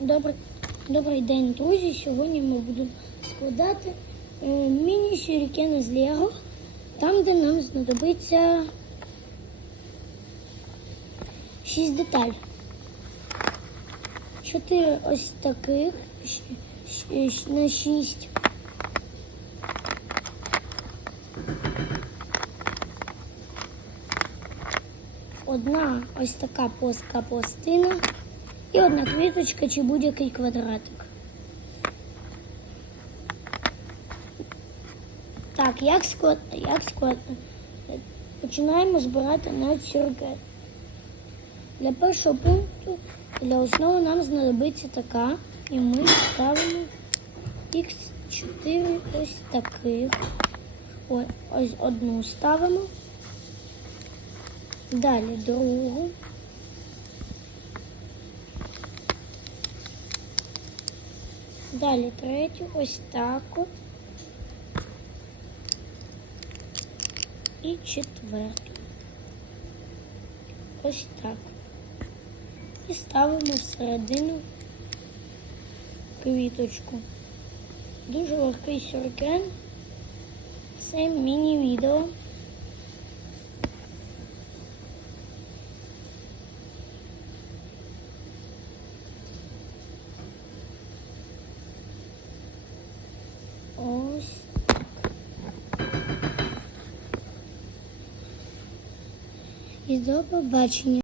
Добрий, добрий день, друзі. Сьогодні ми будемо складати е, міні-сюрікени з Лего, там, де нам знадобиться 6 деталей. Чотири ось таких на 6. Одна ось така плоска пластина і одна квіточка чи будь-який квадратик. Так, як склад... як склад... Починаємо збирати на сюркет. Для першого пункту для основи нам знадобиться така, і ми ставимо Х4 ось таких. Ось одну ставимо. Далі другу. Далі третю, ось так. І четверту. Ось так. І ставимо всередину квіточку. Дуже легкий сюркен. Це міні-відео. Ось. І до побачення.